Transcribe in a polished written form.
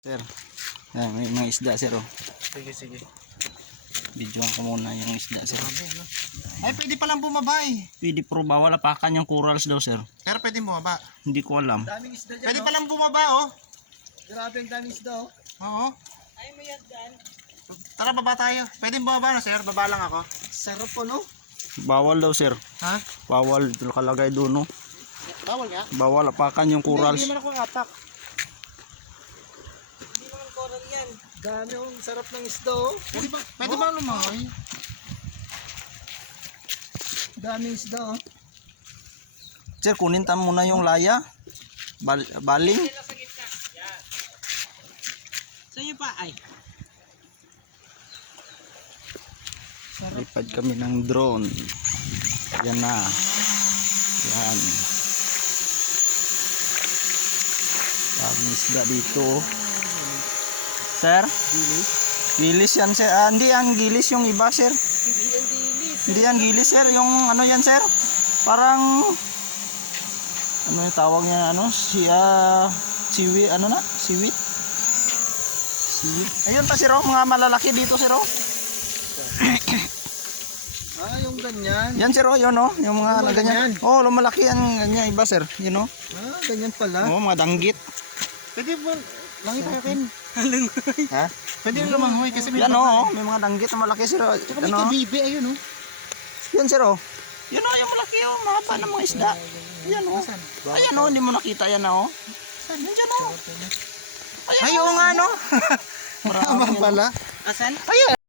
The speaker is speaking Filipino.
Sir, may mga isda sir oh. Sige, sige. Videoan ko muna yung isda sir. Ay, pwede palang bumaba eh. Pwede pero bawal apakan yung corals daw sir. Pero pwede bumaba. Hindi ko alam. Daming isda dyan, Pwede oh. palang bumaba oh. Grabe ang daming isda, oh. Oo. Ay, may yan. Tara, baba tayo. Pwede bumaba na sir, baba lang ako. Sarap po, no? Bawal daw sir. Ha? Bawal ito kalagay doon no. Bawal nga. Bawal apakan yung corals. Hindi man ako atak. Hindi naman coral yan. Dami, oh. Sarap ng isda, oh. Pwede ba lumakoy? Daming isda, oh. Sir, kunin tam muna yung laya. Baling. Sa inyo pa, ay. Lipad kami ng drone. Yan na. Yan. Daming isda dito. Sir? Gilis yan sir. Hindi yan gilis yung iba sir. Hindi yan gilis sir. Yung ano yan sir? Parang ano yung tawag niya ano? Siwi ano na? Siwit? Siwit. Ayun pa sir oh, mga malalaki dito sir oh. Ah, yung ganyan. Yan sir oh, yun oh, yung mga Lumalaki ganyan. yan. Oh, lumalaki yan ganyan iba sir. Yun oh. Ah, ganyan pala. Oh, mga danggit. Pwede ba? Langit tayo kin. Ha? Pwede yung lumangoy kasi may Yan baba oh, eh. may mga danggit na malaki sir oh. Tsaka may Yan oh. kabibi, ayun oh. Yan sir oh. Yan oh, yung malaki oh, mahaba ng mga isda. Yan oh. Ayan oh, hindi mo nakita yan oh. Nandiyan oh. Ayan Ay, oo nga no. Marami Tama pala. Asan? Ayan.